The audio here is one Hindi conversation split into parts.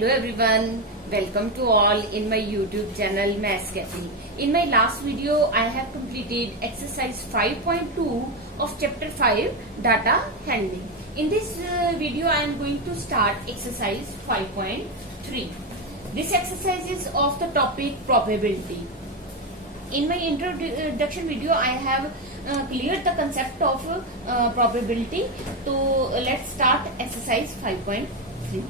Hello everyone, welcome to all in my YouTube channel Maths Cafe. In my last video, I have completed exercise 5.2 of chapter 5 data handling. In this video, I am going to start exercise 5.3. This exercise is of the topic probability. In my introduction video, I have cleared the concept of probability. So let's start exercise 5.3.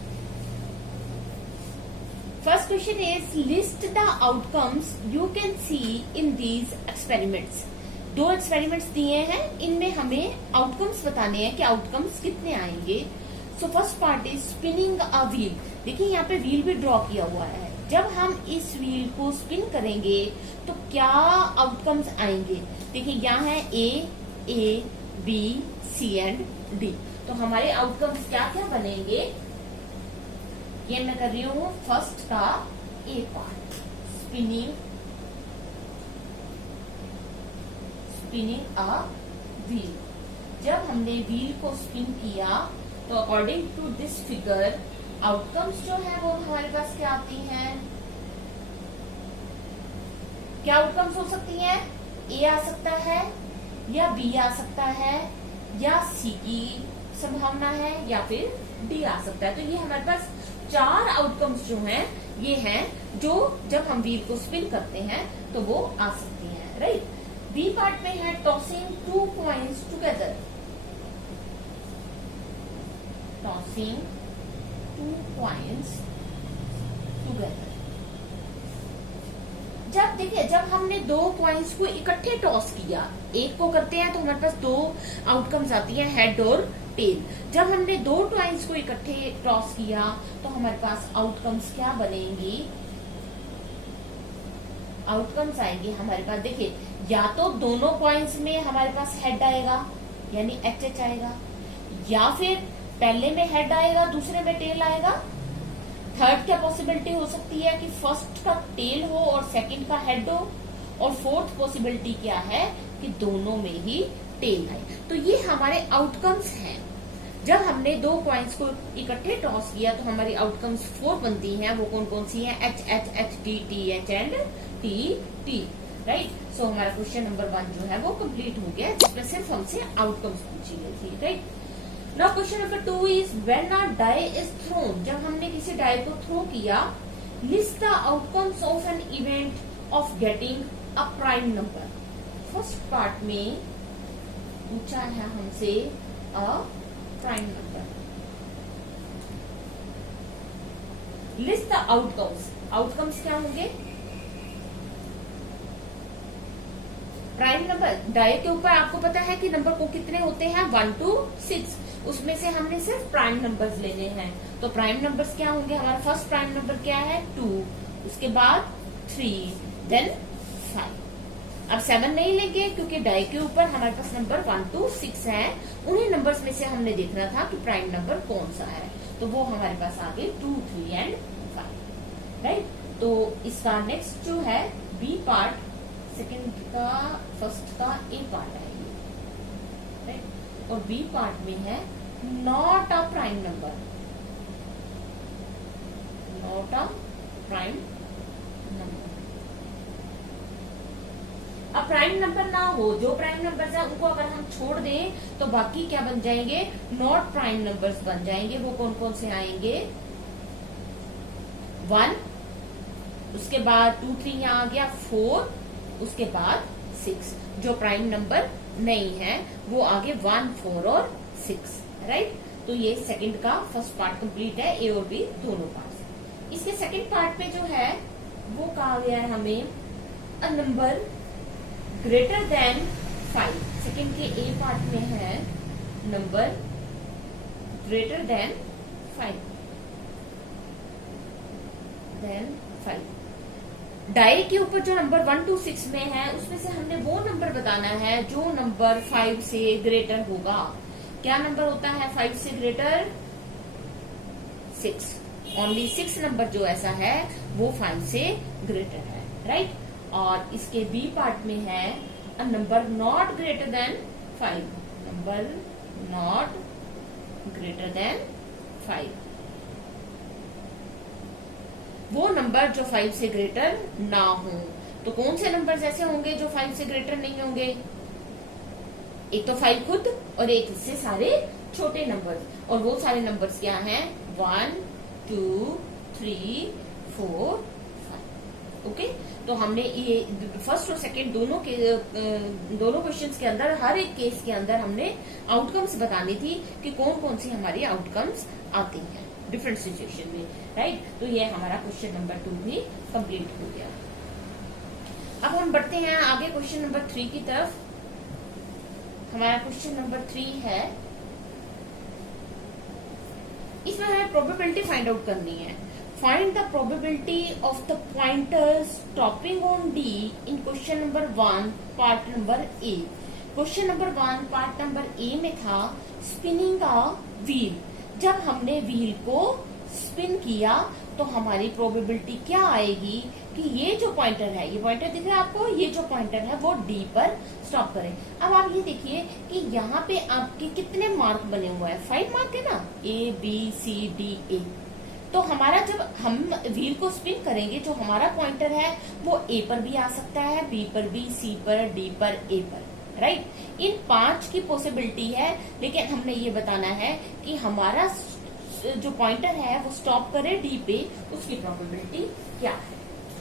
First question is list the outcomes you can see in these experiments. दो एक्सपेरिमेंट्स दिए हैं, इनमें हमें आउटकम्स बताने हैं कि आउटकम्स कितने आएंगे. So first part is spinning a wheel. देखिए यहाँ पे व्हील भी ड्रॉ किया हुआ है. जब हम इस व्हील को स्पिन करेंगे तो क्या आउटकम्स आएंगे. देखिए यहाँ है A B C and D. तो हमारे आउटकम्स क्या क्या बनेंगे, ये मैं कर रही हूँ फर्स्ट का A part. Spinning a wheel. जब हमने व्हील को स्पिन किया तो according to this figure outcomes जो है वो हमारे पास क्या आती हैं. क्या आउटकम्स हो सकती हैं. ए आ सकता है या बी आ सकता है या सी की संभावना है या फिर डी आ सकता है. तो ये हमारे पास चार आउटकम्स जो हैं ये हैं जो जब हम व्हील को स्पिन करते हैं तो वो आ सकती हैं. राइट. बी पार्ट में है tossing two coins together. Tossing two coins together. जब देखिए जब हमने दो कॉइन्स को इकट्ठे टॉस किया, एक को करते हैं तो हमारे पास दो आउटकम्स आती हैं, हेड और टेल. जब हमने दो कॉइन्स को इकट्ठे टॉस किया तो हमारे पास आउटकम्स क्या बनेंगी. आउटकम्स आएंगे हमारे पास. देखिए या तो दोनों कॉइन्स में हमारे पास हेड आएगा यानी एच आएगा, या फिर पहले में हेड आएगा दूसरे में टेल आएगा. थर्ड क्या पॉसिबिलिटी हो सकती है कि फर्स्ट का टेल हो और सेकंड का हेड हो, और फोर्थ पॉसिबिलिटी क्या है कि दोनों में ही टेल आए. तो ये हमारे आउटकम्स हैं. जब हमने दो कॉइन्स को इकट्ठे टॉस किया तो हमारी आउटकम्स 4 बनती हैं. वो कौन कौन सी हैं. H H H T T H and T T. Right. So हमारा क्वेश्चन नंबर 1 जो है वो कंप्लीट हो गया, जिसमें सिर्फ हमसे आउटकम्स पूछी गई थी. Right. Now question number 2 is when a die is thrown. जब हमने किसी डाई को थ्रो किया, list the outcomes of an event of getting a prime number. First part में पूछा है हमसे a prime number. List the outcomes. Outcomes क्या होंगे. Prime number. डाई के ऊपर आपको पता है कि नंबर को कितने होते हैं 1 to 6. उसमें से हमने सिर्फ प्राइम नंबर्स लेने हैं. तो प्राइम नंबर्स क्या होंगे. हमारा फर्स्ट प्राइम नंबर क्या है 2, उसके बाद 3, देन 5. अब 7 नहीं लेंगे क्योंकि डाई के ऊपर हमारे पास नंबर 1 to 6 है. उन्हीं नंबर्स में से हमने देखना था कि प्राइम नंबर कौन सा है. तो वो हमारे पास आ गए 2, 3 एंड 5. राइट. तो इसका नेक्स्ट जो है बी पार्ट, सेकंड का फर्स्ट का ए पार्ट है ये. राइट. और बी पार्ट में है not a prime number. Not a prime number. अब प्राइम नंबर ना हो, जो प्राइम नंबर्स हैं उनको अगर हम छोड़ दें तो बाकी क्या बन जाएंगे. नॉट प्राइम नंबर्स बन जाएंगे. वो कौन कौन से आएंगे. 1, उसके बाद 2, 3 यहाँ आ गया 4, उसके बाद 6. जो प्राइम नंबर नहीं है वो आगे 1, 4 और 6. राइट. तो ये सेकंड का फर्स्ट पार्ट कंप्लीट है. ए और बी दोनों पार्ट. इसके सेकंड पार्ट में जो है वो कहा गया है हमें a number greater than 5. Second के ए पार्ट में है नंबर ग्रेटर देन 5. डाई के ऊपर जो नंबर 1 to 6 में है उसमें से हमने वो नंबर बताना है जो नंबर 5 से ग्रेटर होगा. क्या नंबर होता है 5 से ग्रेटर. 6. ओनली 6 नंबर जो ऐसा है वो 5 से ग्रेटर है. राइट. और इसके बी पार्ट में है अ number not greater than 5. Number not greater than 5. वो नंबर जो 5 से ग्रेटर ना हो। तो कौन से नंबर ऐसे होंगे जो 5 से ग्रेटर नहीं होंगे? एक तो 5 खुद और एक इससे सारे छोटे नंबर्स, और वो सारे नंबर्स क्या हैं? 1 2 3 4 5। ओके, तो हमने ये फर्स्ट और सेकंड दोनों क्वेश्चंस के अंदर, हर एक केस के अंदर हमने आउटकम्स बतानी थी कि कौन कौन सी हमारी आउटकम्स आती हैं डिफरेंट सिचुएशन में, राइट। तो ये हमारा क्वेश्चन नंबर 2 भी कंप्लीट हो गया। अब हम बढ़ते हैं आगे क्वेश्चन नंबर 3 की तरफ। हमारा क्वेश्चन नंबर 3 है, इसमें हमें प्रोबेबिलिटी फाइंड आउट करनी है। Find the probability of the pointer stopping on D in question number 1 part number A. Question number 1 part number A में था स्पिनिंग अ व्हील। जब हमने व्हील को स्पिन किया तो हमारी प्रोबेबिलिटी क्या आएगी कि ये जो पॉइंटर है, ये पॉइंटर दिख रहा है आपको, ये जो पॉइंटर है वो डी पर स्टॉप करे। अब आप ये देखिए कि यहाँ पे आपके कितने मार्क बने हुए हैं? 5 मार्क है ना, ए बी सी डी ए। तो हमारा जब हम व्हील को स्पिन करेंगे, जो हमारा पॉइंटर है वो ए पर भी आ सकता है, बी पर भी, सी पर, डी पर, ए पर, राइट। इन 5 की पॉसिबिलिटी है, लेकिन हमने ये बताना है कि हमारा जो पॉइंटर है वो स्टॉप करे डी पे, उसकी प्रोबेबिलिटी क्या है,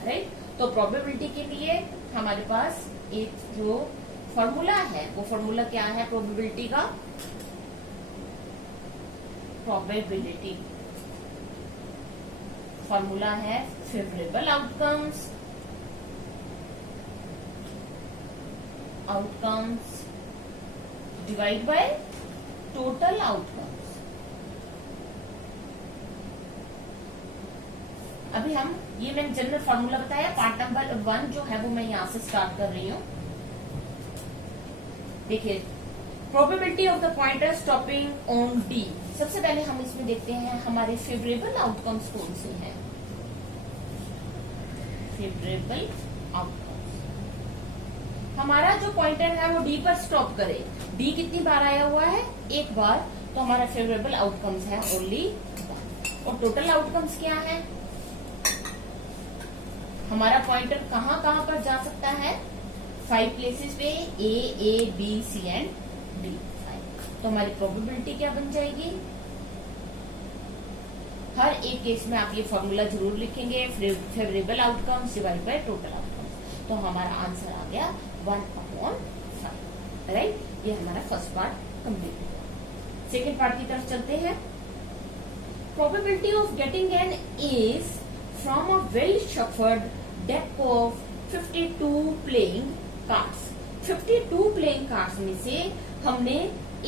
राइट। तो प्रोबेबिलिटी के लिए हमारे पास एक जो फॉर्मूला है, वो फॉर्मूला क्या है प्रोबेबिलिटी का? प्रोबेबिलिटी फॉर्मूला है favourable outcomes divide by total outcomes. अभी हम ये मैंने जनरल फॉर्मूला बताया, पार्ट नंबर 1 जो है वो मैं यहां से स्टार्ट कर रही हूं। देखिए, probability of the pointer stopping on D. सबसे पहले हम इसमें देखते हैं हमारे फेवरेबल आउटकम्स कौन से हैं। फेवरेबल आउटकम्स, हमारा जो पॉइंटर है वो डी पर स्टॉप करे। डी कितनी बार आया हुआ है? एक बार। तो हमारा फेवरेबल आउटकम्स है ओनली 1। और टोटल आउटकम्स क्या है? हमारा पॉइंटर कहां कहां पर जा सकता है? 5 प्लेसेस पे, A B C and D. तो हमारी प्रोबेबिलिटी क्या बन जाएगी? हर एक केस में आप ये फॉर्मूला जरूर लिखेंगे, favourable outcomes divide by total outcomes. तो हमारा आंसर आ गया 1/5, राइट। ये हमारा फर्स्ट पार्ट कंप्लीट हुआ। सेकेंड पार्ट की तरफ चलते हैं। Probability of getting an S from a well shuffled deck of 52 playing cards. 52 playing cards में से हमने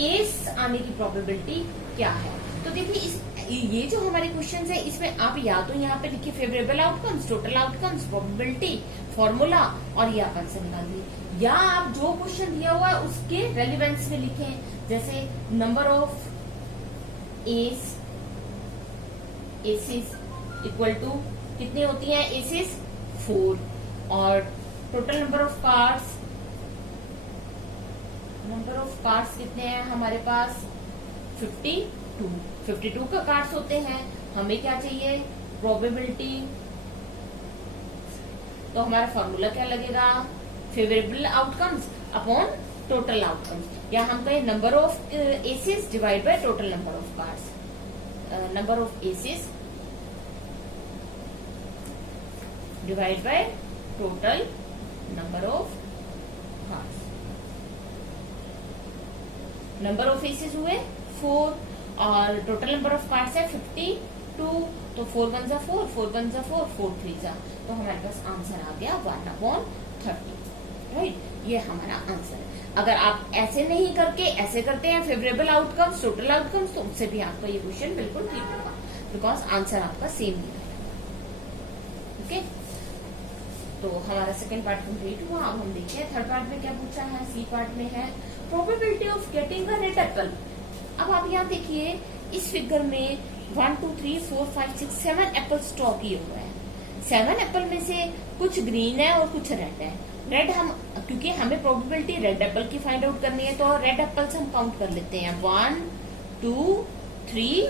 एस आने की प्रोबेबिलिटी क्या है? तो देखिए, ये जो हमारे क्वेश्चन है इसमें आप या तो यहाँ पे लिखिए favourable outcomes, total outcomes, probability, formula, और ये आप आंसर निकाल दिए। या आप जो क्वेश्चन दिया हुआ है उसके रेलिवेंस में लिखें, जैसे number of aces equal to कितनी होती है एसेस? 4। और टोटल नंबर ऑफ कार्ड्स कितने हैं हमारे पास? 52 का कार्ड्स होते हैं। हमें क्या चाहिए? प्रोबेबिलिटी। तो हमारा फॉर्मूला क्या लगेगा? Favourable outcomes upon total outcomes, या हम कहें number of aces divide by total number of cards. Number of aces divide by total number of cards. Number of aces हुए 4 और टोटल नंबर ऑफ कार्ड्स है 52। तो 4 1 जा 4, 4 1 जा 4, 4 3 जा, तो हमारे पास आंसर आ गया 1/30, राइट। ये हमारा आंसर है। अगर आप ऐसे नहीं करके ऐसे करते हैं फेवरेबल आउटकम्स, टोटल आउटकम्स, तो उससे भी आपका ये क्वेश्चन बिल्कुल ठीक होगा, बिकॉज आंसर आपका सेम ही रहेगा। ओके, तो हमारा सेकंड पार्ट कंप्लीट हुआ। अब हम देखते हैं थर्ड पार्ट में क्या पूछा है। सी पार्ट में है probability of getting a red Apple. अब आप यहाँ देखिए, इस फिगर में 1 2 3 4 5 6 7 एप्पल स्टॉक किए हुए हैं। 7 एप्पल में से कुछ ग्रीन है और कुछ रेड है। रेड हम, क्योंकि हमें प्रोबेबिलिटी रेड एप्पल की फाइंड आउट करनी है, तो रेड एप्पल्स हम काउंट कर लेते हैं 1 2 3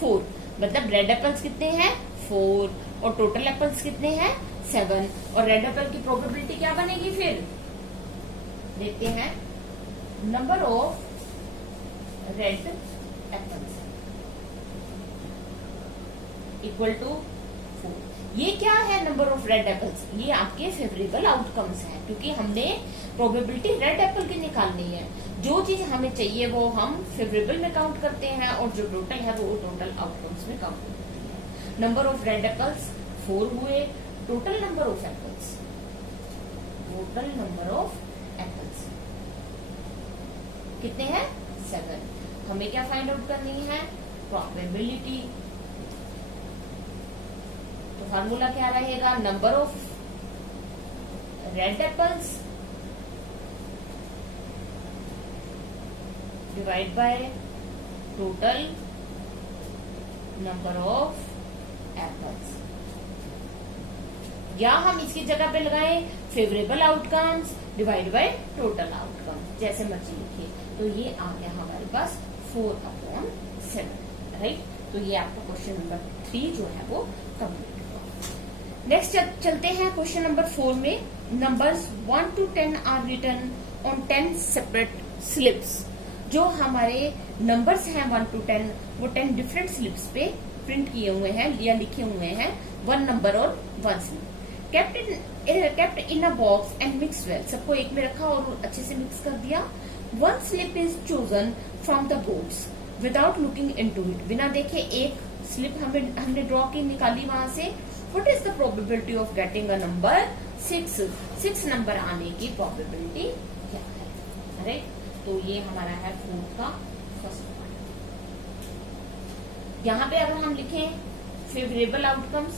4। मतलब रेड एप्पल्स कितने हैं? 4। और टोटल एप्पल्स कितने हैं 7, और रेड एप्पल की प्रोबेबिलिटी क्या बनेगी फिर देखते हैं, number of red apples equal to 4। ये क्या है नंबर ऑफ रेड एप्पल्स, ये आपके फेवरेबल आउटकम्स हैं, क्योंकि हमने प्रोबेबिलिटी रेड एप्पल की निकालनी है। जो चीज हमें चाहिए वो हम फेवरेबल में काउंट करते हैं, और जो टोटल है वो टोटल आउटकम्स में काउंट करते हैं। नंबर ऑफ रेड एप्पल्स 4 हुए, टोटल नंबर ऑफ एप्पल्स कितने हैं 7। हमें क्या फाइंड आउट करनी है, प्रोबेबिलिटी। तो फार्मूला क्या रहेगा, number of red apples divide by total number of apples, या हम इसकी जगह पे लगाएं favourable outcomes divide by total outcomes, जैसे मर्जी लिखिए। तो ये आ गया हमारे पास 4/7, राइट। तो ये आपका क्वेश्चन नंबर 3 जो है वो कंप्लीट हुआ। नेक्स्ट चलते हैं क्वेश्चन नंबर 4 में। Numbers 1 to 10 are written on 10 separate slips. जो हमारे नंबर्स हैं 1 to 10 वो 10 डिफरेंट स्लिप्स पे प्रिंट किए हुए हैं या लिखे हुए हैं, 1 नंबर और 1 slip. Kept in a box and mix well, सबको एक में रखा और अच्छे से मिक्स कर दिया। 1 slip is chosen from the boards without looking into it, बिना देखे एक स्लिप हमने ड्रॉ की, निकाली वहां से। What is the probability of getting a number 6 number आने की प्रोबेबिलिटी क्या है, राइट। तो ये हमारा है 4 का फर्स्ट पार्ट। यहाँ पे अगर हम लिखें favourable outcomes,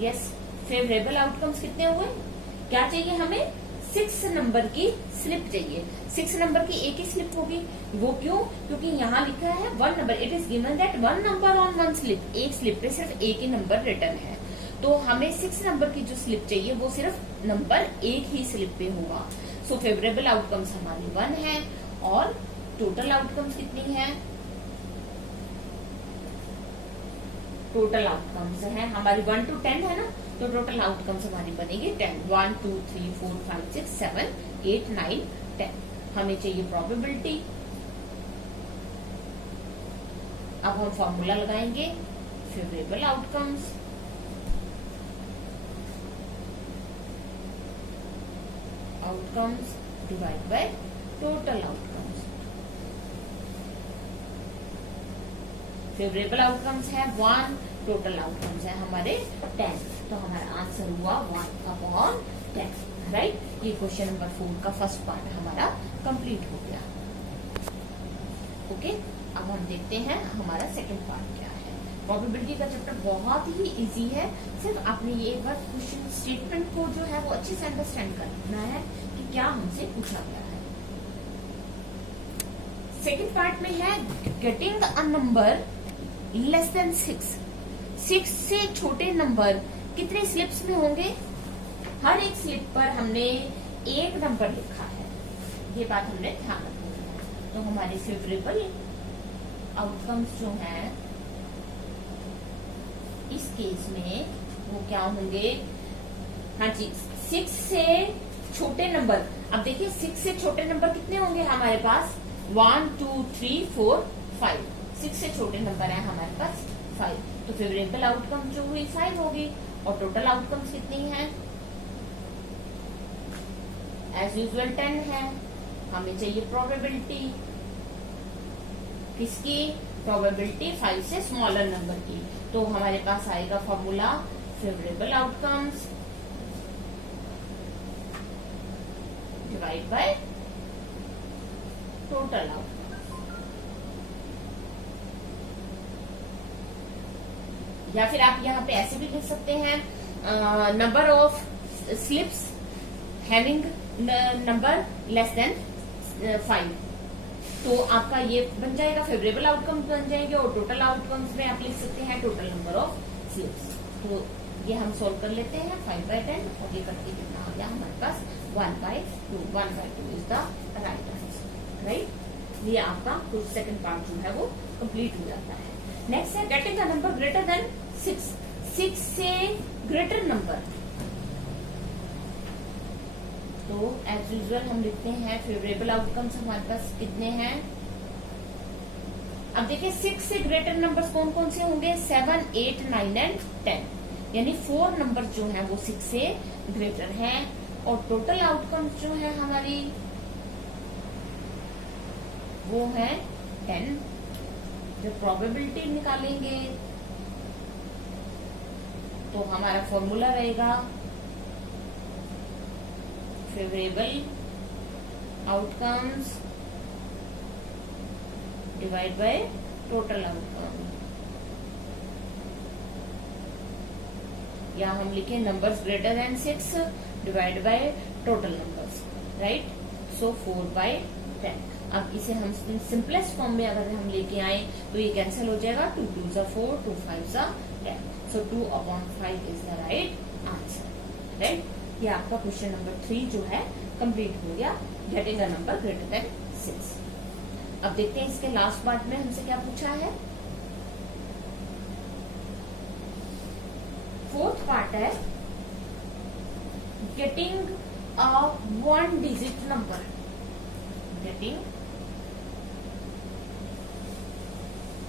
yes favourable outcomes कितने हुए, क्या चाहिए हमें 6 नंबर की स्लिप चाहिए। 6 नंबर की एक ही स्लिप होगी, वो क्यों, क्योंकि यहाँ लिखा है 1 number, it is given that 1 number on 1 slip, एक स्लिप पे सिर्फ एक ही नंबर रिटर्न है। तो हमें 6 नंबर की जो स्लिप चाहिए वो सिर्फ नंबर एक ही स्लिप पे होगा। सो फेवरेबल आउटकम्स हमारी 1 है, और टोटल आउटकम्स कितनी है, टोटल आउटकम्स है हमारी 1 to 10 है ना, तो टोटल आउटकम्स हमारी बनेगी 10। 1 2 3 4 5 6 7 8 9 10। हमें चाहिए प्रोबेबिलिटी। अब हम फॉर्मूला लगाएंगे, favourable outcomes divide by total outcomes. Favourable outcomes है 1, टोटल आउटकम्स है हमारे 10, तो हमारा आंसर हुआ 1/10, राइट। ये क्वेश्चन नंबर 4 का फर्स्ट पार्ट हमारा कंप्लीट हो गया। ओके, अब हम देखते हैं हमारा सेकंड पार्ट क्या है। प्रोबेबिलिटी का चैप्टर बहुत ही इजी है, सिर्फ आपने ये एक बार क्वेश्चन स्टेटमेंट को जो है वो अच्छे से अंडरस्टैंड करना है कि क्या हमसे पूछा गया है। सेकंड पार्ट में है getting a number less than 6 से छोटे नंबर कितने स्लिप्स में होंगे। हर एक स्लिप पर हमने एक नंबर लिखा है, ये बात हमने ध्यान रखनी है। तो हमारे फेवरेबल आउटकम्स जो हैं इस केस में वो क्या होंगे, हाँ जी 6 से छोटे नंबर। अब देखिए 6 से छोटे नंबर कितने होंगे हमारे पास, 1 2 3 4 5। 6 से छोटे नंबर है हमारे पास 5, तो फेवरेबल आउटकम जो हुई 5 होगी, और टोटल आउटकम्स कितनी है, एज यूजुअल 10 है। हमें चाहिए प्रोबेबिलिटी किसकी, प्रोबेबिलिटी 5 से स्मॉलर नंबर की। तो हमारे पास आएगा formula favourable outcomes divide by total outcomes, या फिर आप यहाँ पे ऐसे भी लिख सकते हैं number of slips having number less than 5। तो आपका ये बन जाएगा, फेवरेबल आउटकम्स बन जाएंगे, और टोटल आउटकम्स में आप लिख सकते हैं टोटल नंबर ऑफ स्लिप्स। तो ये हम सोल्व कर लेते हैं 5/10, और ये करके कितना आ गया हमारे पास 1/2। 1/2 is the right answer, right. ये आपका सेकंड पार्ट जो है वो कंप्लीट हो जाता है। नेक्स्ट है getting a number greater than 6, 6 से ग्रेटर नंबर। तो एज यूजुअल हम लिखते हैं फेवरेबल आउटकम्स हमारे पास कितने हैं। अब देखिए 6 से ग्रेटर नंबर्स कौन कौन से होंगे, 7, 8, 9 एंड 10, यानी 4 नंबर जो है वो 6 से ग्रेटर हैं। और टोटल आउटकम्स जो है हमारी वो है 10। जब प्रोबेबिलिटी निकालेंगे तो हमारा फॉर्मूला रहेगा favourable outcomes divide by total outcome, या हम लिखें numbers greater than 6 divide by total numbers, right. So 4/10। अब इसे हम सिंपलेस्ट फॉर्म में अगर हम लेके आए तो ये कैंसिल हो जाएगा, 2 2 जा 4, 2 5 जा 10। सो 2/5 is the right answer, right. ये आपका क्वेश्चन नंबर 3 जो है कंप्लीट हो गया, getting a number greater than 6। अब देखते हैं इसके लास्ट पार्ट में हमसे क्या पूछा है। फोर्थ पार्ट है getting a 1 digit number, getting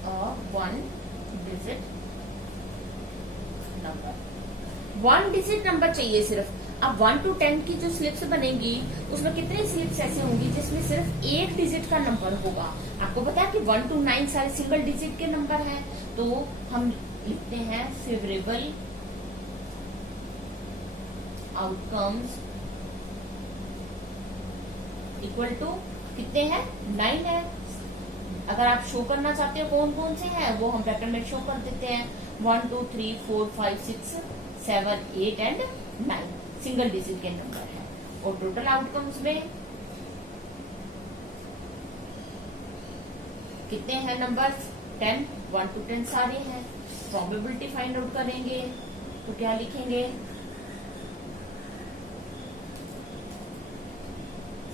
a 1 digit number. 1 digit number चाहिए सिर्फ। अब 1 to 10 की जो स्लिप्स बनेगी उसमें कितनी स्लिप्स ऐसी होंगी जिसमें सिर्फ 1 डिजिट का नंबर होगा। आपको पता है कि 1 to 9 सारे सिंगल डिजिट के नंबर हैं, तो हम लिखते हैं फेवरेबल आउटकम्स इक्वल टू कितने हैं, 9 है। अगर आप शो करना चाहते हो कौन कौन से हैं वो हम ब्रैकेट में शो कर देते हैं, 1 2 3 4 5 6 7 8 एंड 9 सिंगल डिजिट के नंबर है। और टोटल आउटकम्स में कितने हैं नंबर, 10, 1 to 10 सारे हैं। प्रोबेबिलिटी फाइंड आउट करेंगे तो क्या लिखेंगे,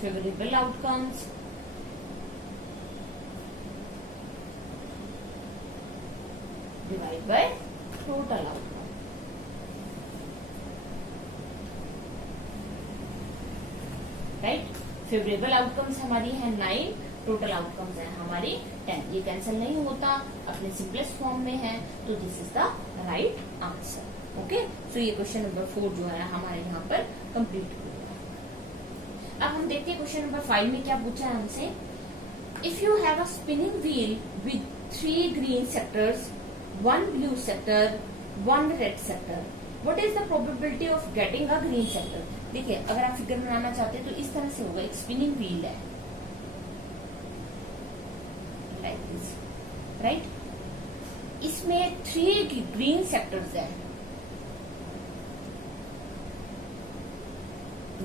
favourable outcomes divide by total outcome, right. Favourable outcomes हमारी है 9, टोटल आउटकम्स है हमारी 10। ये कैंसिल नहीं होता, अपने सिंपलेस्ट फॉर्म में है, तो this is the right answer. Okay, so ये क्वेश्चन नंबर 4 जो है हमारे यहाँ पर कंप्लीट हो गया। अब हम देखते हैं क्वेश्चन नंबर 5 में क्या पूछा है हमसे। If you have a spinning wheel with 3 green sectors, 1 blue sector, 1 red sector, what is the probability of getting a green sector. देखिए अगर आप फिगर बनाना चाहते हैं तो इस तरह से होगा, एक स्पिनिंग व्हील है लाइक दिस, राइट। इसमें 3 ग्रीन सेक्टर्स है,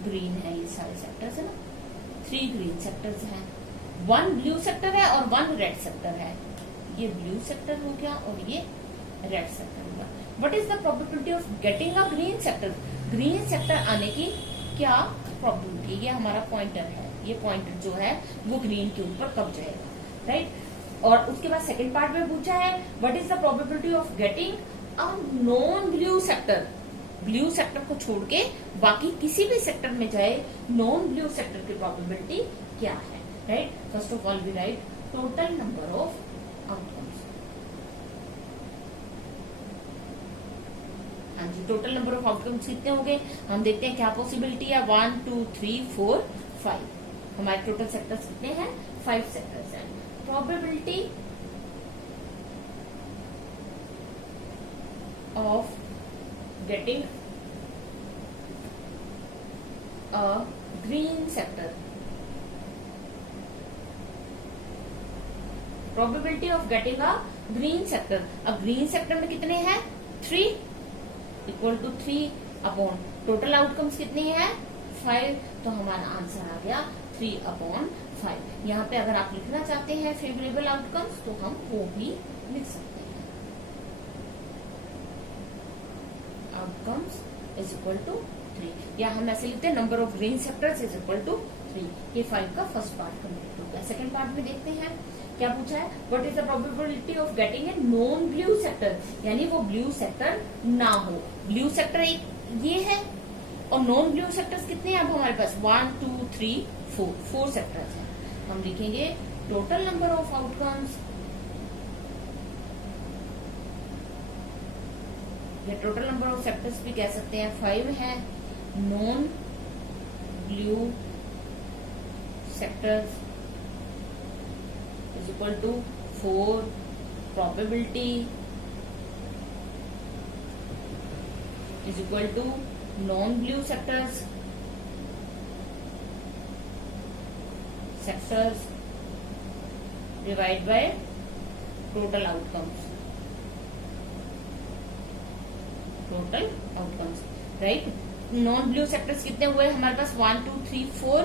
ग्रीन है ये सारे सेक्टर्स है ना, 3 ग्रीन सेक्टर्स हैं, 1 ब्लू सेक्टर है और 1 रेड सेक्टर है। ये ब्लू सेक्टर हो गया और ये रेड सेक्टर होगा। What is the probability of getting a green sector. Green sector आने की क्या प्रोबेबिलिटी, ये हमारा पॉइंटर है, ये पॉइंटर जो है वो ग्रीन के ऊपर कब जाएगा, राइट। और उसके बाद सेकंड पार्ट में पूछा है what is the probability of getting a non blue sector. Blue sector को छोड़ के बाकी किसी भी सेक्टर में जाए, नॉन ब्लू सेक्टर की प्रोबेबिलिटी क्या है, right. First of all we write total number of outcomes. हाँ जी, टोटल नंबर ऑफ आउटकम्स कितने हो गए हम देखते हैं क्या पॉसिबिलिटी है। 1 2 3 4 5 हमारे टोटल सेक्टर्स कितने हैं, 5 सेक्टर्स हैं। Probability of getting a green sector, probability of getting a green sector. अब ग्रीन सेक्टर में कितने हैं, 3 equal to 3 upon total outcomes कितने हैं, 5। तो हमारा आंसर आ गया 3/5। यहाँ पे अगर आप लिखना चाहते हैं फेवरेबल आउटकम्स तो हम वो भी लिख सकते हैं, आउटकम्स इज इक्वल टू 3, या हम ऐसे लिखते हैं number of green sectors is equal to 3। ये 5 का फर्स्ट पार्ट कंप्लीट हो गया। सेकंड पार्ट में देखते हैं क्या पूछा है, what is the probability of getting a non blue sector, यानी वो ब्लू सेक्टर ना हो। ब्लू सेक्टर एक ये है और नॉन ब्लू सेक्टर्स कितने हैं अब हमारे पास, 1 2 3 4 सेक्टर्स हैं। हम लिखेंगे टोटल नंबर ऑफ आउटकम्स, या टोटल नंबर ऑफ सेक्टर्स भी कह सकते हैं, 5 है non blue sectors is equal to 4 probability is equal to non blue sectors divide by total outcomes, right. Non blue sectors कितने हुए हमारे पास, 1 2 3 4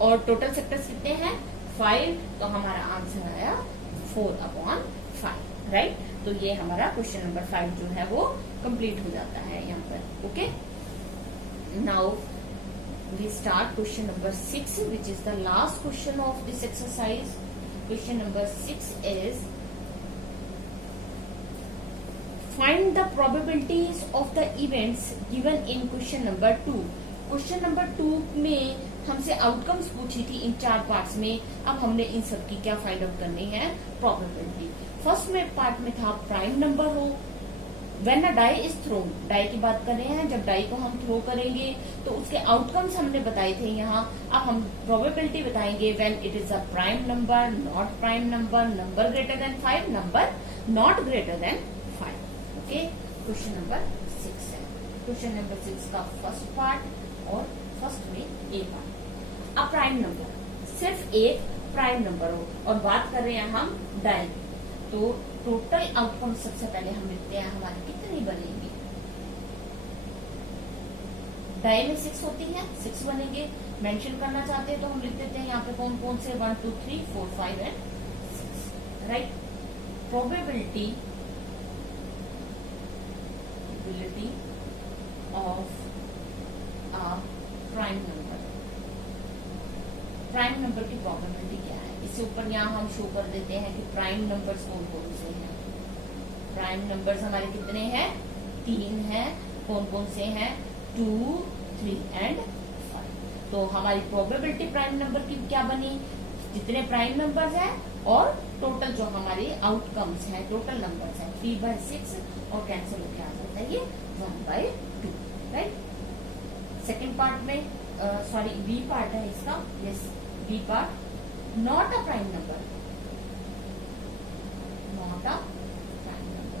और टोटल सेक्टर्स कितने हैं 5, तो हमारा आंसर आया 4/5, राइट। तो ये हमारा क्वेश्चन नंबर 5 जो है वो कंप्लीट हो जाता है यहाँ पर। Okay, now we start question number 6, which is the last question of this exercise. Question number 6 is find the probabilities of the events given in question number 2. Question number 2 में हमसे आउटकम्स पूछी थी इन 4 पार्ट्स में। अब हमने इन सब की क्या फाइंड आउट करनी है, प्रोबेबिलिटी। फर्स्ट में पार्ट में था प्राइम नंबर हो, when a die is thrown, die की बात कर रहे हैं, जब डाई को हम थ्रो करेंगे तो उसके आउटकम्स हमने बताए थे यहाँ। अब हम प्रोबेबिलिटी बताएंगे when it is a prime number, not prime number, number greater than 5, number not greater than 5। Okay, question number 6 है। क्वेश्चन नंबर 6 का फर्स्ट पार्ट और फर्स्ट में ए पार्ट। अ प्राइम नंबर, सिर्फ एक प्राइम नंबर हो और बात कर रहे हैं हम डाई, तो टोटल आउटकम सबसे पहले हम लिखते हैं हमारे कितनी बनेंगे। डाई में 6 होती है, 6 बनेंगे। मेंशन करना चाहते हैं तो हम लिख देते हैं यहाँ पे कौन कौन से, 1 2 3 4 5 and 6, right. Probability of a prime number, prime number की प्रोबेबिलिटी क्या है, इससे ऊपर यहाँ हम शो कर देते हैं कि प्राइम नंबर्स कौन कौन से हैं। प्राइम नंबर्स हमारे कितने हैं, 3 हैं। कौन कौन से हैं, 2 3 एंड 5। तो हमारी प्रोबेबिलिटी प्राइम नंबर की क्या बनी, जितने प्राइम नंबर्स हैं और टोटल जो हमारे आउटकम्स हैं, टोटल नंबर्स हैं 3/6 और कैंसिल होकर आ जाता है ये 1/2, राइट। सेकेंड पार्ट में सॉरी बी पार्ट है इसका, yes B part, not a prime number, not a prime number.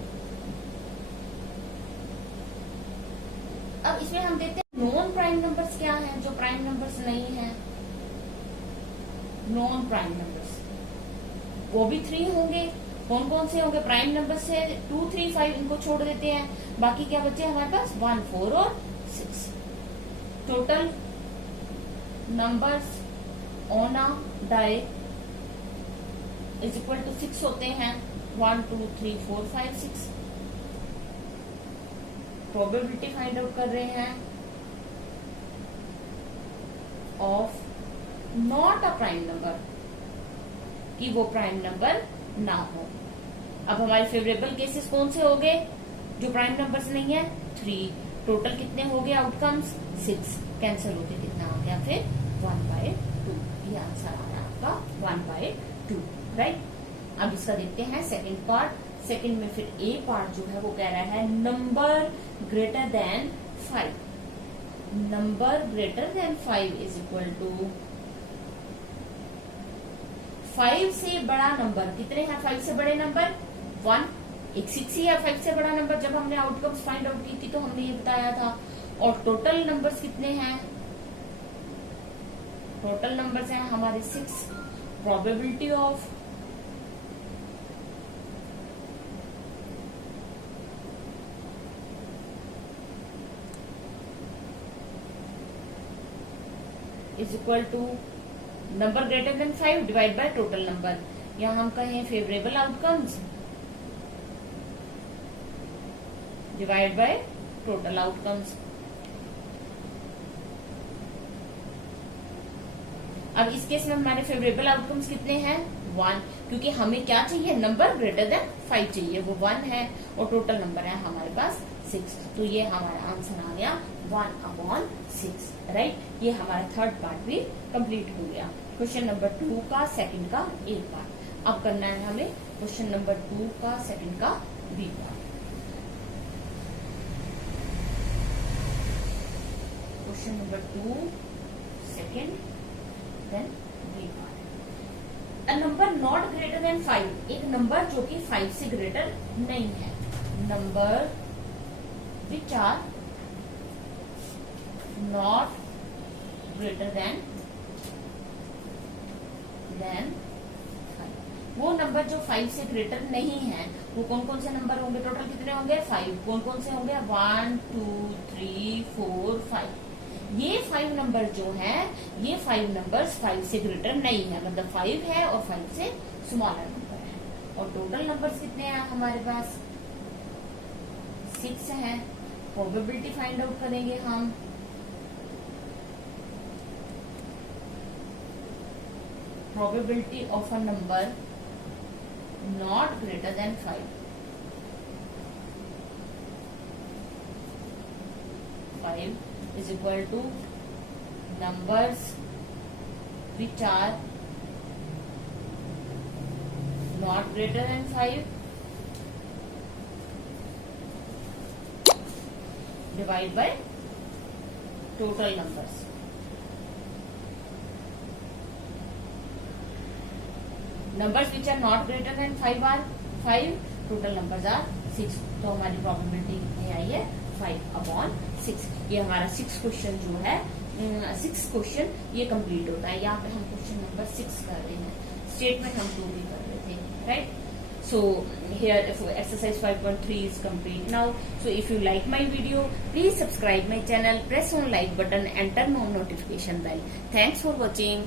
अब इसमें हम देखते हैं नॉन प्राइम नंबर्स क्या हैं, जो प्राइम नंबर्स नहीं है। नॉन प्राइम नंबर्स वो भी 3 होंगे। कौन कौन से होंगे, प्राइम नंबर से 2 3 5 इनको छोड़ देते हैं, बाकी क्या बचे हमारे पास 1 4 और 6। Total numbers on a die is equal to 6 होते हैं, 1 2 3 4 5 6। प्रोबेबिलिटी फाइंड आउट कर रहे हैं of not a prime number, कि वो प्राइम नंबर ना हो। अब हमारे फेवरेबल केसेस कौन से हो गए, जो प्राइम नंबर्स नहीं है 3। टोटल कितने हो गए आउटकम्स 6, कैंसिल होके कितना आ गया फिर 1/2। ये आंसर आ रहा है आपका 1/2, राइट। अब इसका देखते हैं सेकंड पार्ट। सेकंड में फिर ए पार्ट जो है वो कह रहा है number greater than 5। Number greater than 5 is equal to 5 से बड़ा नंबर कितने हैं, 5 से बड़े नंबर 1, एक 6 ही है 5 से बड़ा नंबर। जब हमने आउटकम्स फाइंड आउट की थी तो हमने ये बताया था। और टोटल नंबर्स कितने हैं, टोटल नंबर्स हैं हमारे 6। Probability of is equal to number greater than 5 divide by total number. यहाँ हम कहें favourable outcomes divide by total outcomes. अब इस केस में हमारे फेवरेबल आउटकम्स कितने हैं 1, क्योंकि हमें क्या चाहिए, नंबर ग्रेटर देन 5 चाहिए, वो 1 है और टोटल नंबर है हमारे पास 6, तो ये हमारा आंसर आ गया 1/6, राइट। ये हमारा थर्ड पार्ट भी कंप्लीट हो गया। क्वेश्चन नंबर 2 का सेकंड का ए पार्ट। अब करना है हमें क्वेश्चन नंबर 2 का सेकंड का B part. Question number 2 second then B part. A number not greater than 5, एक नंबर जो कि 5 से ग्रेटर नहीं है, number which are not greater than 5, वो नंबर जो 5 से ग्रेटर नहीं है, वो कौन कौन से नंबर होंगे, टोटल कितने होंगे 5, कौन कौन से होंगे 1 2 3 4 5। ये 5 नंबर जो है, ये 5 नंबर्स 5 से ग्रेटर नहीं है, मतलब 5 है और 5 से स्मॉलर नंबर है। और टोटल नंबर्स कितने हैं हमारे पास 6 है। प्रोबेबिलिटी फाइंड आउट करेंगे हम। Probability of a number not greater than 5 is equal to numbers which are not greater than 5 divide by total numbers। Numbers which are not greater than 5 are 5, total numbers are 6, तो हमारी प्रोबेबिलिटी कितनी आई है 5/6। ये हमारा 6 क्वेश्चन जो है 6 क्वेश्चन ये कंप्लीट होता है। यहाँ पे हम क्वेश्चन नंबर 6 कर रहे हैं, स्टेटमेंट हम 2 भी कर रहे थे, right. So here exercise 5.3 is complete now. So if you like my video, please subscribe my channel, press on like button and turn on notification bell. Thanks for watching.